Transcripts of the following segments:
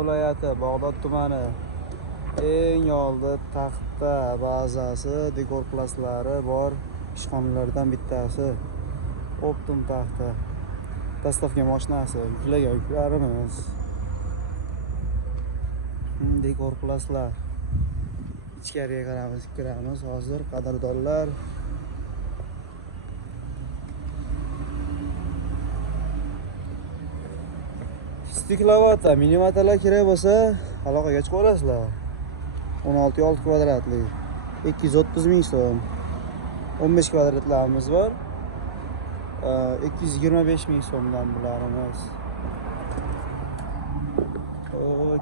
viloyati Bag'dod tumani eng oldi taxta bazasi, dekor klasslari bor ishxonalardan bittasi. Optum taxta. Dastavka mashinasi, yuklagan yuklarimiz. Dekor klasslar. Ichkariga kiramiz hozir qadrdonlar. Stiklovata, millimetrlar kerak bo'lsa, aloqaga chiqib olasizlar. 16,6 kvadratlik, 230 ming so'm. 15 kvadratlarimiz bor. 225 ming so'mdan bularimiz.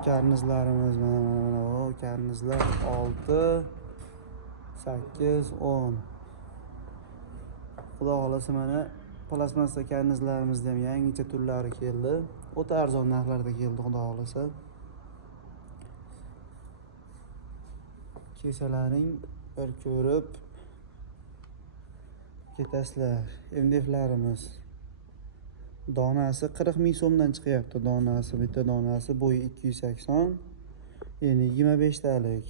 Karnizlarimiz mana o karnizlar 6, 8, 10. Xudo xolasa mana plastmassa karnizlarimizda ham yangicha turlari keldi. O'ta arzon narxlarda keldi, xudo xolasa. Kechalaring bir ko'rib ketasizlar. MDFlarimiz. Donasi 40 ming so'mdan chiqyapti donasi. Bitta donasi bo'yi 280, ya'ni 25 talik.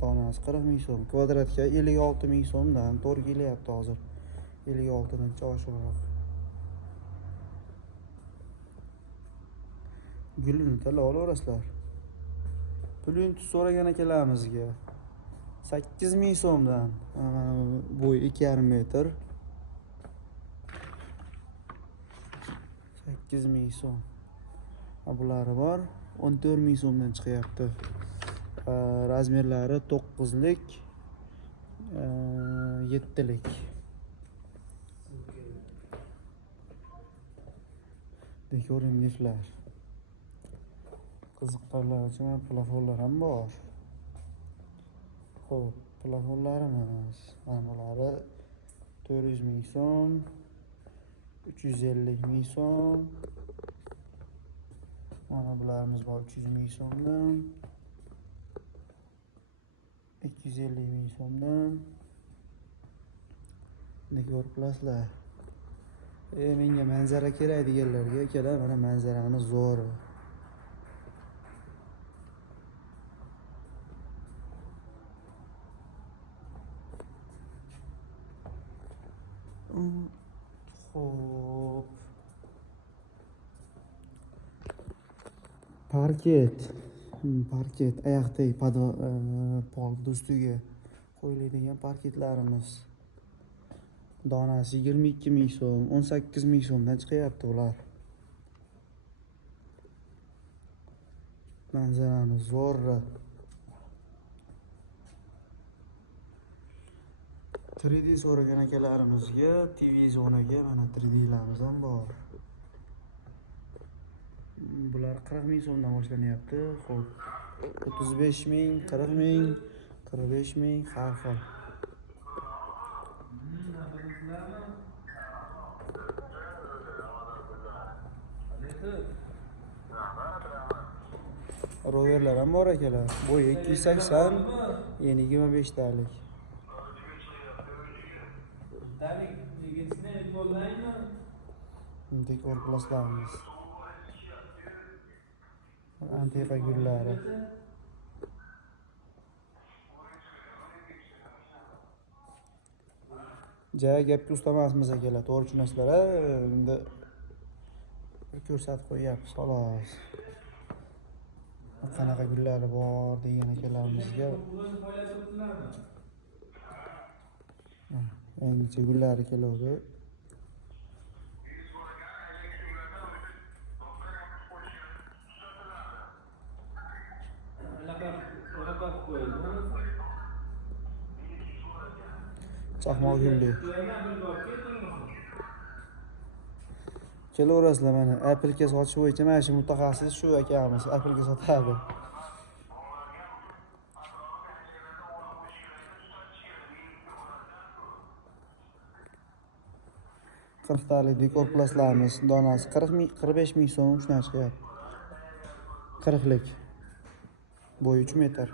Donasi 40 ming so'm. Kvadratga 56 ming so'mdan to'g'ri kelyapti hozir. 56 dan oshiqroq. Gulini tanlab olaverasizlar. Pulini so'ragan akalarimizga 8 ming so'mdan. Bo'yi 2,5 metr. 8 ming so'm. Bulari bor. 14 ming so'mdan chiqyapti. Razmerlari 9lik, 7lik. Dekor MDFlar. Qiziqqanlar uchun plafonlar ham bor. Xo'p, plafonlarimiz mana bulari 400 ming so'm, 350 ming so'm. Mana bularimiz bor 300 ming so'mdan, 250 ming so'mdan. Dekor plaslar. Menga manzara kerak deganlarga akalar, mana manzarani zo'r. Xo'p. Parket oyoqdagi polni ustiga qo'yiladigan parketlarimiz. Donasi 22 ming so'm, 18 ming so'mdan chiqyapti ular. Manzarani zo'r. 3D so'ragan akalarimizga TV zonaga mana 3D'larimiz ham bor. Bular 40 ming so'mdan boshlanyapti. Xo'p, 35 ming, 40 ming, 45 ming har xil. Roverlar ham bor akalar. Bo'yi 280, ya'ni 25 talik. Dekor plaslarimiz. Antiqa gullari. Gapga ustamasmiz akalar, to'g'ri tushunasizlar. Endi bir ko'rsatib qo'yapmiz xolos. Qanaqa gullari bor degan akalarimizga. Yangicha gullari keladi. Chaqmoq gulli. Kelaverasizlar mana Apple'ga sotish bo'yicha mana shu mutaxassis shu akamiz Apple'ga sotadi. Qirqtalik dekor plaslarimiz donasi 45 ming so'm shundan chiqyapti. 40lik. Bo'yi 3 metr.